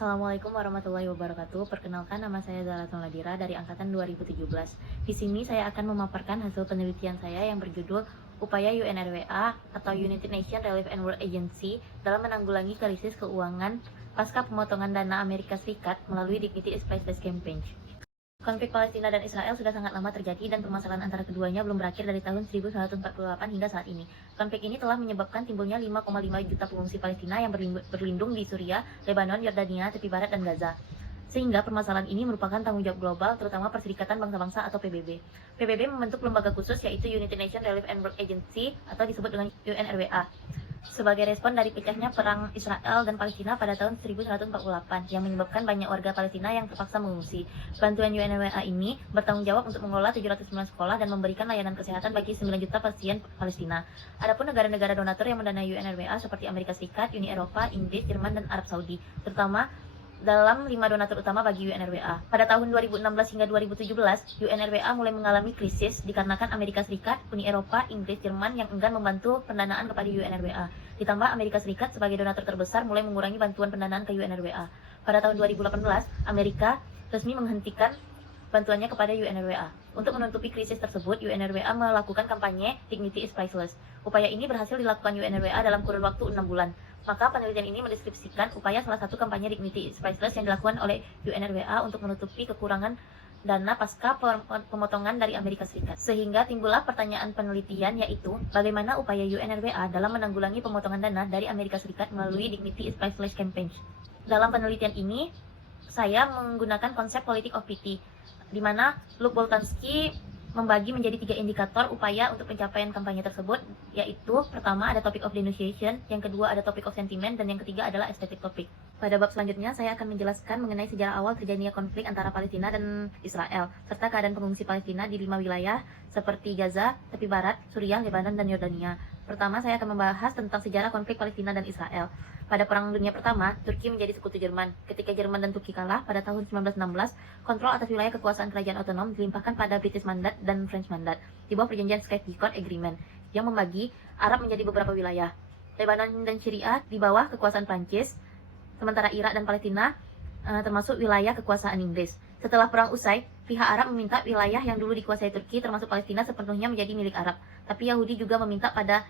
Assalamualaikum warahmatullahi wabarakatuh. Perkenalkan, nama saya Zalatul Nadira dari angkatan 2017. Di sini saya akan memaparkan hasil penelitian saya yang berjudul Upaya UNRWA atau United Nations Relief and World Agency dalam menanggulangi krisis keuangan pasca pemotongan dana Amerika Serikat melalui Dignity is Priceless Campaign. Konflik Palestina dan Israel sudah sangat lama terjadi dan permasalahan antara keduanya belum berakhir dari tahun 1948 hingga saat ini. Konflik ini telah menyebabkan timbulnya 5,5 juta pengungsi Palestina yang berlindung di Suriah, Lebanon, Yordania, tepi barat, dan Gaza. Sehingga permasalahan ini merupakan tanggung jawab global, terutama Perserikatan Bangsa-Bangsa atau PBB. PBB membentuk lembaga khusus yaitu United Nations Relief and Work Agency atau disebut dengan UNRWA sebagai respon dari pecahnya perang Israel dan Palestina pada tahun 1948 yang menyebabkan banyak warga Palestina yang terpaksa mengungsi. Bantuan UNRWA ini bertanggung jawab untuk mengelola 709 sekolah dan memberikan layanan kesehatan bagi 9 juta pasien Palestina. Adapun negara-negara donatur yang mendanai UNRWA seperti Amerika Serikat, Uni Eropa, Inggris, Jerman, dan Arab Saudi, terutama dalam 5 donatur utama bagi UNRWA. Pada tahun 2016 hingga 2017, UNRWA mulai mengalami krisis dikarenakan Amerika Serikat, Uni Eropa, Inggris, Jerman yang enggan membantu pendanaan kepada UNRWA. Ditambah Amerika Serikat sebagai donatur terbesar mulai mengurangi bantuan pendanaan ke UNRWA. Pada tahun 2018, Amerika resmi menghentikan bantuannya kepada UNRWA. Untuk menutupi krisis tersebut, UNRWA melakukan kampanye Dignity is Priceless. Upaya ini berhasil dilakukan UNRWA dalam kurun waktu 6 bulan. Maka penelitian ini mendeskripsikan upaya salah satu kampanye Dignity is Priceless yang dilakukan oleh UNRWA untuk menutupi kekurangan dana pasca pemotongan dari Amerika Serikat. Sehingga timbullah pertanyaan penelitian yaitu bagaimana upaya UNRWA dalam menanggulangi pemotongan dana dari Amerika Serikat melalui Dignity is Priceless Campaign. Dalam penelitian ini, saya menggunakan konsep politik of pity, di mana Luc Boltanski membagi menjadi 3 indikator upaya untuk pencapaian kampanye tersebut, yaitu pertama ada topic of denunciation, yang kedua ada topic of sentiment, dan yang ketiga adalah aesthetic topic. Pada bab selanjutnya, saya akan menjelaskan mengenai sejarah awal terjadinya konflik antara Palestina dan Israel, serta keadaan pengungsi Palestina di 5 wilayah seperti Gaza, tepi barat, Suriah, Lebanon, dan Yordania. Pertama, saya akan membahas tentang sejarah konflik Palestina dan Israel. Pada Perang Dunia Pertama, Turki menjadi sekutu Jerman. Ketika Jerman dan Turki kalah pada tahun 1916, kontrol atas wilayah kekuasaan kerajaan otonom dilimpahkan pada British Mandate dan French Mandate di bawah perjanjian Sykes-Picot Agreement yang membagi Arab menjadi beberapa wilayah. Lebanon dan Syria di bawah kekuasaan Prancis, sementara Irak dan Palestina termasuk wilayah kekuasaan Inggris. Setelah perang usai, pihak Arab meminta wilayah yang dulu dikuasai Turki termasuk Palestina sepenuhnya menjadi milik Arab. Tapi Yahudi juga meminta pada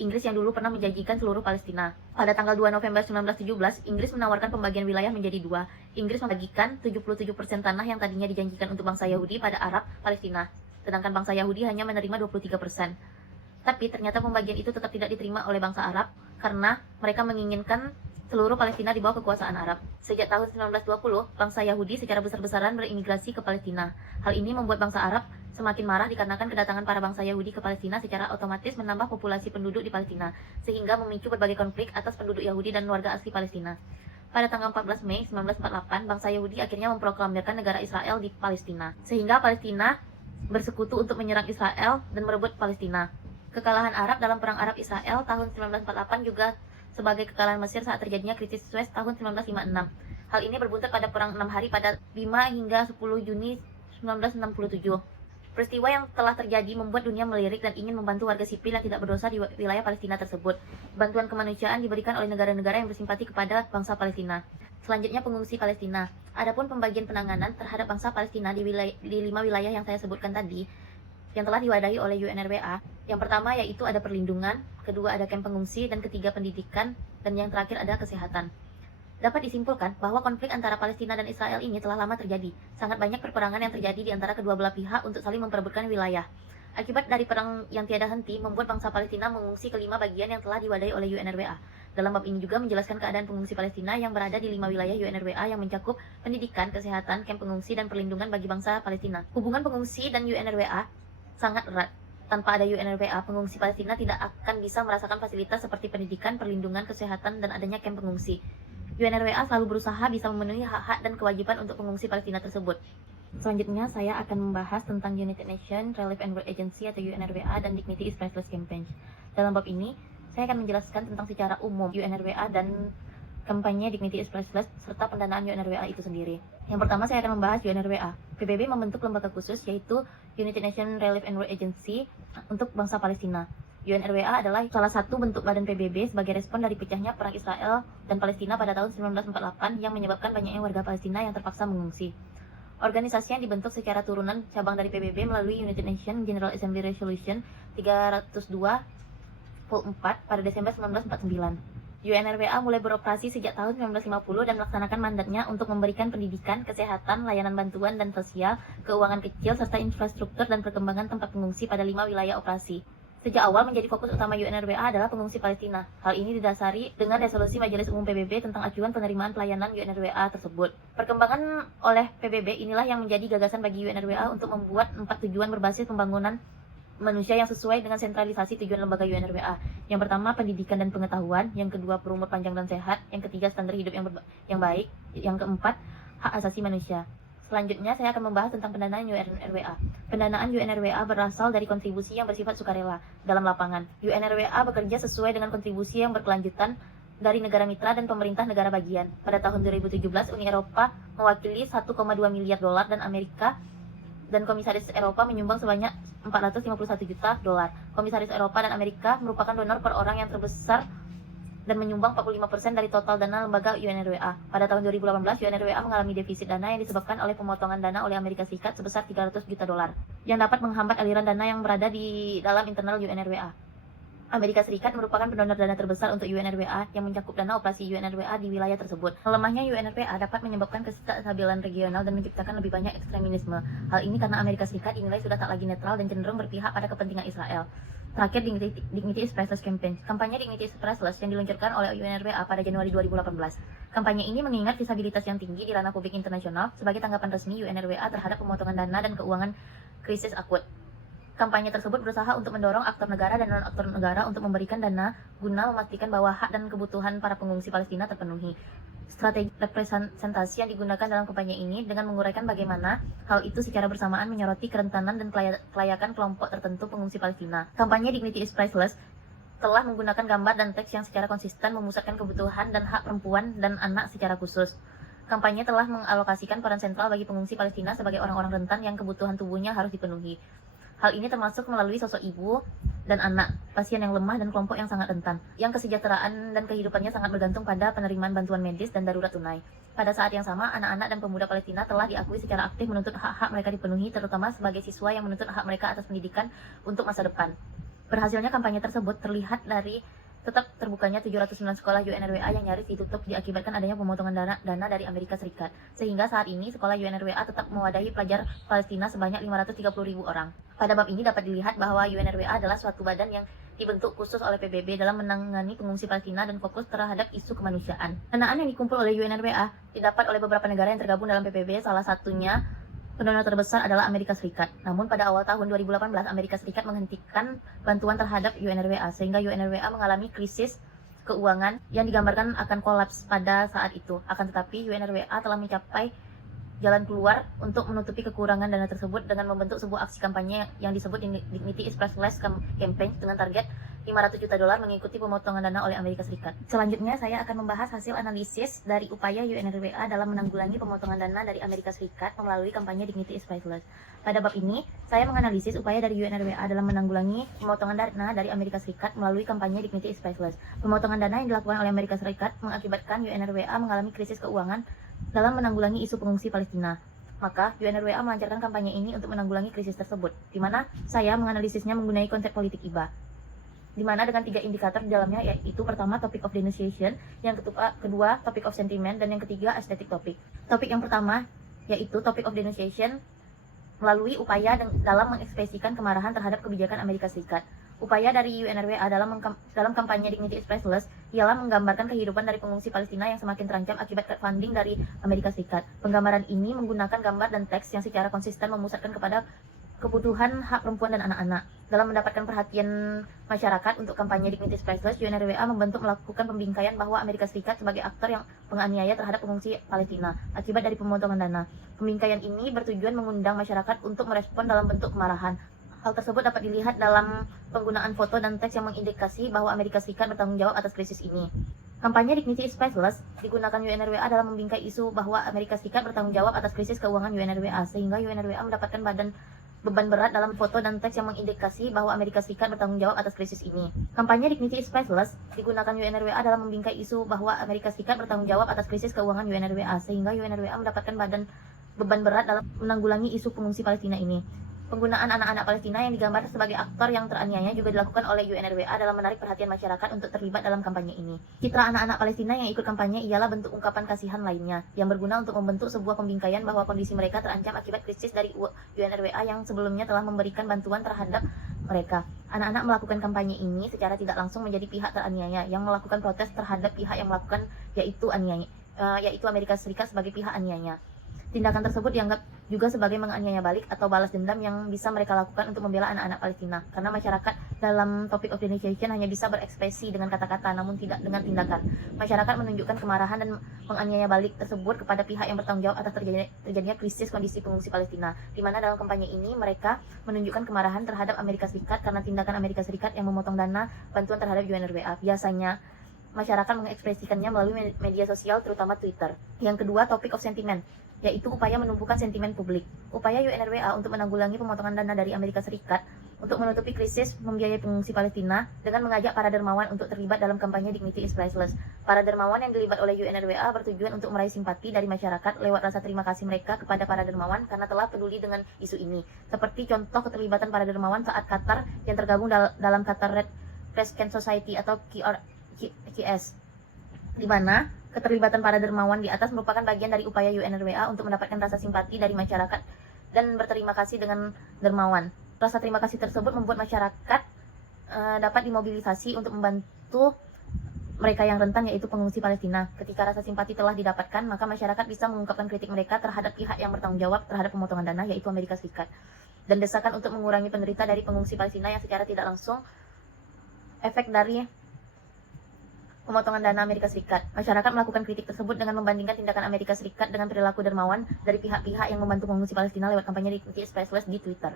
Inggris yang dulu pernah menjanjikan seluruh Palestina. Pada tanggal 2 November 1917, Inggris menawarkan pembagian wilayah menjadi 2. Inggris membagikan 77% tanah yang tadinya dijanjikan untuk bangsa Yahudi pada Arab Palestina, sedangkan bangsa Yahudi hanya menerima 23%. Tapi ternyata pembagian itu tetap tidak diterima oleh bangsa Arab karena mereka menginginkan seluruh Palestina di bawah kekuasaan Arab. Sejak tahun 1920, bangsa Yahudi secara besar-besaran berimigrasi ke Palestina. Hal ini membuat bangsa Arab semakin marah dikarenakan kedatangan para bangsa Yahudi ke Palestina secara otomatis menambah populasi penduduk di Palestina, sehingga memicu berbagai konflik atas penduduk Yahudi dan warga asli Palestina. Pada tanggal 14 Mei 1948, bangsa Yahudi akhirnya memproklamirkan negara Israel di Palestina, sehingga Palestina bersekutu untuk menyerang Israel dan merebut Palestina. Kekalahan Arab dalam Perang Arab-Israel tahun 1948 juga sebagai kekalahan Mesir saat terjadinya krisis Suez tahun 1956. Hal ini berbuntut pada perang 6 hari pada 5 hingga 10 Juni 1967. Peristiwa yang telah terjadi membuat dunia melirik dan ingin membantu warga sipil yang tidak berdosa di wilayah Palestina tersebut. Bantuan kemanusiaan diberikan oleh negara-negara yang bersimpati kepada bangsa Palestina. Selanjutnya pengungsi Palestina. Adapun pembagian penanganan terhadap bangsa Palestina di 5 wilayah yang saya sebutkan tadi, yang telah diwadahi oleh UNRWA. Yang pertama yaitu ada perlindungan, kedua ada kamp pengungsi, dan ketiga pendidikan, dan yang terakhir ada kesehatan. Dapat disimpulkan bahwa konflik antara Palestina dan Israel ini telah lama terjadi. Sangat banyak perperangan yang terjadi di antara kedua belah pihak untuk saling memperebutkan wilayah. Akibat dari perang yang tiada henti, membuat bangsa Palestina mengungsi ke 5 bagian yang telah diwadahi oleh UNRWA. Dalam bab ini juga menjelaskan keadaan pengungsi Palestina yang berada di 5 wilayah UNRWA yang mencakup pendidikan, kesehatan, kamp pengungsi, dan perlindungan bagi bangsa Palestina. Hubungan pengungsi dan UNRWA sangat erat. Tanpa ada UNRWA, pengungsi Palestina tidak akan bisa merasakan fasilitas seperti pendidikan, perlindungan, kesehatan, dan adanya kamp pengungsi. UNRWA selalu berusaha bisa memenuhi hak-hak dan kewajiban untuk pengungsi Palestina tersebut. Selanjutnya, saya akan membahas tentang United Nations Relief and World Agency atau UNRWA dan Dignity is Priceless Campaign. Dalam bab ini, saya akan menjelaskan tentang secara umum UNRWA dan kampanye Dignity is Priceless serta pendanaan UNRWA itu sendiri. Yang pertama, saya akan membahas UNRWA. PBB membentuk lembaga khusus yaitu United Nations Relief and World Agency untuk bangsa Palestina. UNRWA adalah salah satu bentuk badan PBB sebagai respon dari pecahnya perang Israel dan Palestina pada tahun 1948 yang menyebabkan banyaknya warga Palestina yang terpaksa mengungsi. Organisasi yang dibentuk secara turunan cabang dari PBB melalui United Nations General Assembly Resolution 302 pada Desember 1949. UNRWA mulai beroperasi sejak tahun 1950 dan melaksanakan mandatnya untuk memberikan pendidikan, kesehatan, layanan bantuan dan sosial, keuangan kecil, serta infrastruktur dan perkembangan tempat pengungsi pada 5 wilayah operasi. Sejak awal menjadi fokus utama UNRWA adalah pengungsi Palestina. Hal ini didasari dengan resolusi Majelis Umum PBB tentang acuan penerimaan pelayanan UNRWA tersebut. Perkembangan oleh PBB inilah yang menjadi gagasan bagi UNRWA untuk membuat 4 tujuan berbasis pembangunan manusia yang sesuai dengan sentralisasi tujuan lembaga UNRWA. Yang pertama, pendidikan dan pengetahuan. Yang kedua, berumur panjang dan sehat. Yang ketiga, standar hidup yang baik. Yang keempat, hak asasi manusia. Selanjutnya, saya akan membahas tentang pendanaan UNRWA. Pendanaan UNRWA berasal dari kontribusi yang bersifat sukarela dalam lapangan. UNRWA bekerja sesuai dengan kontribusi yang berkelanjutan dari negara mitra dan pemerintah negara bagian. Pada tahun 2017, Uni Eropa mewakili 1,2 miliar dolar dan Amerika dan Komisaris Eropa menyumbang sebanyak 451 juta dolar. Komisaris Eropa dan Amerika merupakan donor per orang yang terbesar dan menyumbang 45% dari total dana lembaga UNRWA. Pada tahun 2018, UNRWA mengalami defisit dana yang disebabkan oleh pemotongan dana oleh Amerika Serikat sebesar 300 juta dolar, yang dapat menghambat aliran dana yang berada di dalam internal UNRWA. Amerika Serikat merupakan pendonor dana terbesar untuk UNRWA yang mencakup dana operasi UNRWA di wilayah tersebut. Melemahnya UNRWA dapat menyebabkan ketidakstabilan regional dan menciptakan lebih banyak ekstremisme. Hal ini karena Amerika Serikat dinilai sudah tak lagi netral dan cenderung berpihak pada kepentingan Israel. Terakhir, Dignity is Priceless Campaign. Kampanye Dignity is Priceless yang diluncurkan oleh UNRWA pada Januari 2018. Kampanye ini mengingat visibilitas yang tinggi di ranah publik internasional sebagai tanggapan resmi UNRWA terhadap pemotongan dana dan keuangan krisis akut. Kampanye tersebut berusaha untuk mendorong aktor negara dan non-aktor negara untuk memberikan dana guna memastikan bahwa hak dan kebutuhan para pengungsi Palestina terpenuhi. Strategi representasi yang digunakan dalam kampanye ini dengan menguraikan bagaimana hal itu secara bersamaan menyoroti kerentanan dan kelayakan kelompok tertentu pengungsi Palestina. Kampanye Dignity is Priceless telah menggunakan gambar dan teks yang secara konsisten memusatkan kebutuhan dan hak perempuan dan anak secara khusus. Kampanye telah mengalokasikan peran sentral bagi pengungsi Palestina sebagai orang-orang rentan yang kebutuhan tubuhnya harus dipenuhi. Hal ini termasuk melalui sosok ibu dan anak, pasien yang lemah dan kelompok yang sangat rentan, yang kesejahteraan dan kehidupannya sangat bergantung pada penerimaan bantuan medis dan darurat tunai. Pada saat yang sama, anak-anak dan pemuda Palestina telah diakui secara aktif menuntut hak-hak mereka dipenuhi, terutama sebagai siswa yang menuntut hak mereka atas pendidikan untuk masa depan. Berhasilnya kampanye tersebut terlihat dari tetap terbukanya 709 sekolah UNRWA yang nyaris ditutup diakibatkan adanya pemotongan dana dari Amerika Serikat. Sehingga saat ini sekolah UNRWA tetap mewadahi pelajar Palestina sebanyak 530.000 orang. Pada bab ini dapat dilihat bahwa UNRWA adalah suatu badan yang dibentuk khusus oleh PBB dalam menangani pengungsi Palestina dan fokus terhadap isu kemanusiaan. Danaan yang dikumpul oleh UNRWA didapat oleh beberapa negara yang tergabung dalam PBB, salah satunya pendonor terbesar adalah Amerika Serikat. Namun pada awal tahun 2018, Amerika Serikat menghentikan bantuan terhadap UNRWA sehingga UNRWA mengalami krisis keuangan yang digambarkan akan kolaps pada saat itu. Akan tetapi UNRWA telah mencapai jalan keluar untuk menutupi kekurangan dana tersebut dengan membentuk sebuah aksi kampanye yang disebut Dignity is Priceless Campaign dengan target 500 juta dolar mengikuti pemotongan dana oleh Amerika Serikat. Selanjutnya saya akan membahas hasil analisis dari upaya UNRWA dalam menanggulangi pemotongan dana dari Amerika Serikat melalui kampanye Dignity is Priceless. Pada bab ini, saya menganalisis upaya dari UNRWA dalam menanggulangi pemotongan dana dari Amerika Serikat melalui kampanye Dignity is Priceless. Pemotongan dana yang dilakukan oleh Amerika Serikat mengakibatkan UNRWA mengalami krisis keuangan dalam menanggulangi isu pengungsi Palestina. Maka, UNRWA melancarkan kampanye ini untuk menanggulangi krisis tersebut, di mana saya menganalisisnya menggunakan konsep politik IBA, di mana dengan 3 indikator di dalamnya, yaitu pertama topic of denunciation, yang kedua topic of sentiment, dan yang ketiga aesthetic topic. Topik yang pertama yaitu topic of denunciation melalui upaya dalam mengekspresikan kemarahan terhadap kebijakan Amerika Serikat. Upaya dari UNRWA dalam kampanye Dignity is Priceless ialah menggambarkan kehidupan dari pengungsi Palestina yang semakin terancam akibat funding dari Amerika Serikat. Penggambaran ini menggunakan gambar dan teks yang secara konsisten memusatkan kepada kebutuhan hak perempuan dan anak-anak. Dalam mendapatkan perhatian masyarakat untuk kampanye Dignity is Priceless, UNRWA melakukan pembingkaian bahwa Amerika Serikat sebagai aktor yang penganiaya terhadap pengungsi Palestina akibat dari pemotongan dana. Pembingkaian ini bertujuan mengundang masyarakat untuk merespon dalam bentuk kemarahan. Hal tersebut dapat dilihat dalam penggunaan foto dan teks yang mengindikasi bahwa Amerika Serikat bertanggung jawab atas krisis ini. Kampanye Dignity is Priceless digunakan UNRWA dalam membingkai isu bahwa Amerika Serikat bertanggung jawab atas krisis keuangan UNRWA, sehingga UNRWA mendapatkan badan beban berat dalam foto dan teks yang mengindikasi bahwa Amerika Serikat bertanggung jawab atas krisis ini. Kampanye Dignity is Priceless digunakan UNRWA dalam membingkai isu bahwa Amerika Serikat bertanggung jawab atas krisis keuangan UNRWA, sehingga UNRWA mendapatkan beban berat dalam menanggulangi isu pengungsi Palestina ini. Penggunaan anak-anak Palestina yang digambar sebagai aktor yang teraniaya juga dilakukan oleh UNRWA dalam menarik perhatian masyarakat untuk terlibat dalam kampanye ini. Citra anak-anak Palestina yang ikut kampanye ialah bentuk ungkapan kasihan lainnya, yang berguna untuk membentuk sebuah pembingkaian bahwa kondisi mereka terancam akibat krisis dari UNRWA yang sebelumnya telah memberikan bantuan terhadap mereka. Anak-anak melakukan kampanye ini secara tidak langsung menjadi pihak teraniaya yang melakukan protes terhadap pihak yang melakukan, yaitu Amerika Serikat sebagai pihak aniaya. Tindakan tersebut dianggap juga sebagai menganiaya balik atau balas dendam yang bisa mereka lakukan untuk membela anak-anak Palestina. Karena masyarakat dalam Topic of the Nation hanya bisa berekspresi dengan kata-kata namun tidak dengan tindakan. Masyarakat menunjukkan kemarahan dan menganiaya balik tersebut kepada pihak yang bertanggung jawab atas terjadinya krisis kondisi pengungsi Palestina. Di mana dalam kampanye ini mereka menunjukkan kemarahan terhadap Amerika Serikat karena tindakan Amerika Serikat yang memotong dana bantuan terhadap UNRWA. Biasanya masyarakat mengekspresikannya melalui media sosial, terutama Twitter. Yang kedua, topic of sentiment, yaitu upaya menumbuhkan sentimen publik. Upaya UNRWA untuk menanggulangi pemotongan dana dari Amerika Serikat untuk menutupi krisis membiayai pengungsi Palestina dengan mengajak para dermawan untuk terlibat dalam kampanye Dignity is Priceless. Para dermawan yang dilibat oleh UNRWA bertujuan untuk meraih simpati dari masyarakat lewat rasa terima kasih mereka kepada para dermawan karena telah peduli dengan isu ini. Seperti contoh keterlibatan para dermawan saat Qatar yang tergabung dalam Qatar Red Crescent Society atau QS, di mana keterlibatan para dermawan di atas merupakan bagian dari upaya UNRWA untuk mendapatkan rasa simpati dari masyarakat dan berterima kasih dengan dermawan. Rasa terima kasih tersebut membuat masyarakat dapat dimobilisasi untuk membantu mereka yang rentan, yaitu pengungsi Palestina. Ketika rasa simpati telah didapatkan, maka masyarakat bisa mengungkapkan kritik mereka terhadap pihak yang bertanggung jawab terhadap pemotongan dana, yaitu Amerika Serikat. Dan desakan untuk mengurangi penderita dari pengungsi Palestina yang secara tidak langsung efek dari pemotongan dana Amerika Serikat. Masyarakat melakukan kritik tersebut dengan membandingkan tindakan Amerika Serikat dengan perilaku dermawan dari pihak-pihak yang membantu pengungsi Palestina lewat kampanye Dignity is Priceless di Twitter.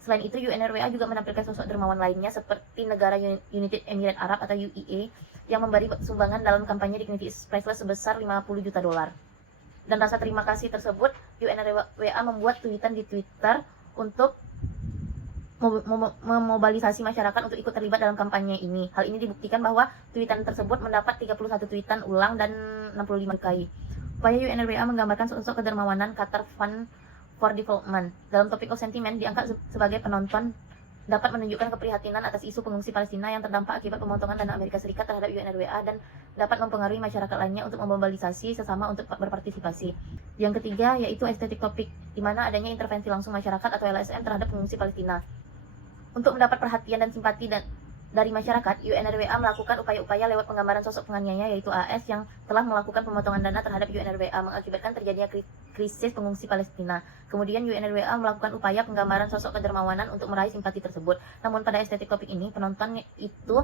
Selain itu, UNRWA juga menampilkan sosok dermawan lainnya seperti negara United Emirates Arab atau UAE yang memberi sumbangan dalam kampanye Dignity is Priceless sebesar 50 juta dolar. Dan rasa terima kasih tersebut, UNRWA membuat tweetan di Twitter untuk memobilisasi masyarakat untuk ikut terlibat dalam kampanye ini. Hal ini dibuktikan bahwa tweetan tersebut mendapat 31 tweetan ulang dan 65 kali. Upaya UNRWA menggambarkan sosok kedermawanan Qatar Fund for Development. Dalam topik of sentiment diangkat sebagai penonton dapat menunjukkan keprihatinan atas isu pengungsi Palestina yang terdampak akibat pemotongan dana Amerika Serikat terhadap UNRWA dan dapat mempengaruhi masyarakat lainnya untuk memobilisasi sesama untuk berpartisipasi. Yang ketiga yaitu estetik topik, di mana adanya intervensi langsung masyarakat atau LSM terhadap pengungsi Palestina. Untuk mendapat perhatian dan simpati dari masyarakat, UNRWA melakukan upaya-upaya lewat penggambaran sosok penganiaya yaitu AS yang telah melakukan pemotongan dana terhadap UNRWA mengakibatkan terjadinya krisis pengungsi Palestina. Kemudian UNRWA melakukan upaya penggambaran sosok kedermawanan untuk meraih simpati tersebut. Namun pada estetik topik ini, penonton itu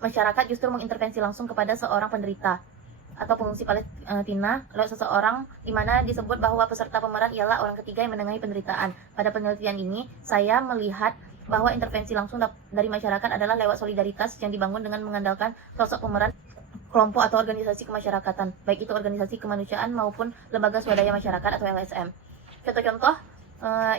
masyarakat justru mengintervensi langsung kepada seorang penderita atau pengungsi Palestina lewat seseorang, di mana disebut bahwa peserta pemeran ialah orang ketiga yang menengahi penderitaan. Pada penelitian ini, saya melihat bahwa intervensi langsung dari masyarakat adalah lewat solidaritas yang dibangun dengan mengandalkan sosok pemeran kelompok atau organisasi kemasyarakatan, baik itu organisasi kemanusiaan maupun lembaga swadaya masyarakat atau LSM. Contoh-contoh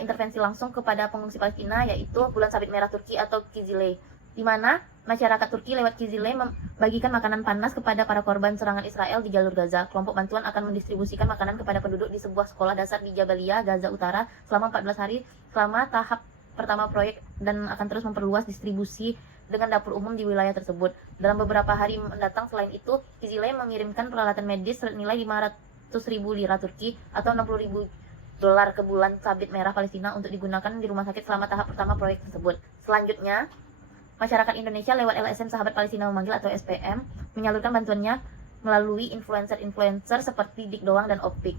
intervensi langsung kepada pengungsi Palestina yaitu Bulan Sabit Merah Turki atau Kizilay, di mana masyarakat Turki lewat Kizilay membagikan makanan panas kepada para korban serangan Israel di jalur Gaza. Kelompok bantuan akan mendistribusikan makanan kepada penduduk di sebuah sekolah dasar di Jabalia, Gaza Utara selama 14 hari selama tahap pertama proyek dan akan terus memperluas distribusi dengan dapur umum di wilayah tersebut. Dalam beberapa hari mendatang, selain itu, Kizilay mengirimkan peralatan medis senilai 500.000 lira Turki atau 60.000 dolar ke Bulan Sabit Merah Palestina untuk digunakan di rumah sakit selama tahap pertama proyek tersebut. Selanjutnya, masyarakat Indonesia lewat LSM Sahabat Palestina Memanggil atau SPM menyalurkan bantuannya melalui influencer-influencer seperti Dik Doang dan Opik.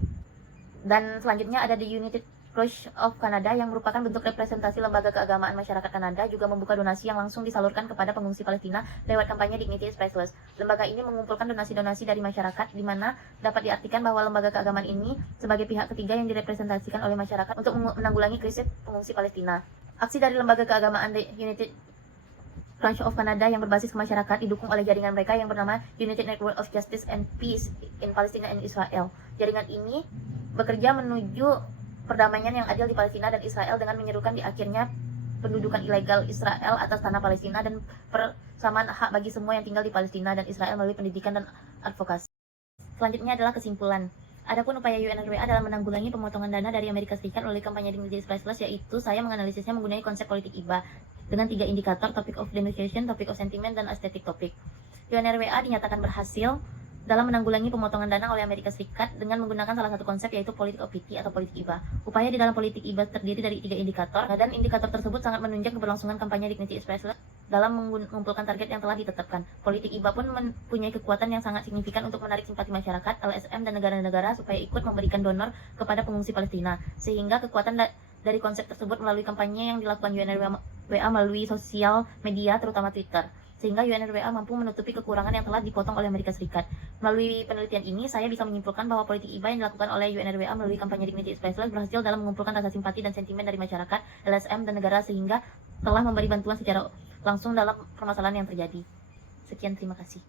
Dan selanjutnya ada The United Church of Canada yang merupakan bentuk representasi lembaga keagamaan masyarakat Kanada juga membuka donasi yang langsung disalurkan kepada pengungsi Palestina lewat kampanye Dignity is Priceless. Lembaga ini mengumpulkan donasi-donasi dari masyarakat, di mana dapat diartikan bahwa lembaga keagamaan ini sebagai pihak ketiga yang direpresentasikan oleh masyarakat untuk menanggulangi krisis pengungsi Palestina. Aksi dari lembaga keagamaan The United Church of Canada yang berbasis ke masyarakat didukung oleh jaringan mereka yang bernama United Network of Justice and Peace in Palestine and Israel. Jaringan ini bekerja menuju perdamaian yang adil di Palestina dan Israel dengan menyerukan di akhirnya pendudukan ilegal Israel atas tanah Palestina dan persamaan hak bagi semua yang tinggal di Palestina dan Israel melalui pendidikan dan advokasi. Selanjutnya adalah kesimpulan. Adapun upaya UNRWA dalam menanggulangi pemotongan dana dari Amerika Serikat melalui kampanye Dignity is Priceless, yaitu saya menganalisisnya menggunakan konsep politik IBA dengan 3 indikator: topic of denunciation, topic of sentiment, dan aesthetic topic. UNRWA dinyatakan berhasil dalam menanggulangi pemotongan dana oleh Amerika Serikat dengan menggunakan salah satu konsep, yaitu politik of pity atau politik IBA. Upaya di dalam politik IBA terdiri dari 3 indikator, dan indikator tersebut sangat menunjang keberlangsungan kampanye Dignity is Priceless dalam mengumpulkan target yang telah ditetapkan. Politik IBA pun mempunyai kekuatan yang sangat signifikan untuk menarik simpati masyarakat, LSM, dan negara-negara supaya ikut memberikan donor kepada pengungsi Palestina, sehingga kekuatan dari konsep tersebut melalui kampanye yang dilakukan UNRWA melalui sosial media, terutama Twitter, sehingga UNRWA mampu menutupi kekurangan yang telah dipotong oleh Amerika Serikat. Melalui penelitian ini, saya bisa menyimpulkan bahwa politik IBA yang dilakukan oleh UNRWA melalui kampanye Dignity is Priceless berhasil dalam mengumpulkan rasa simpati dan sentimen dari masyarakat, LSM, dan negara, sehingga telah memberi bantuan secara langsung dalam permasalahan yang terjadi. Sekian, terima kasih.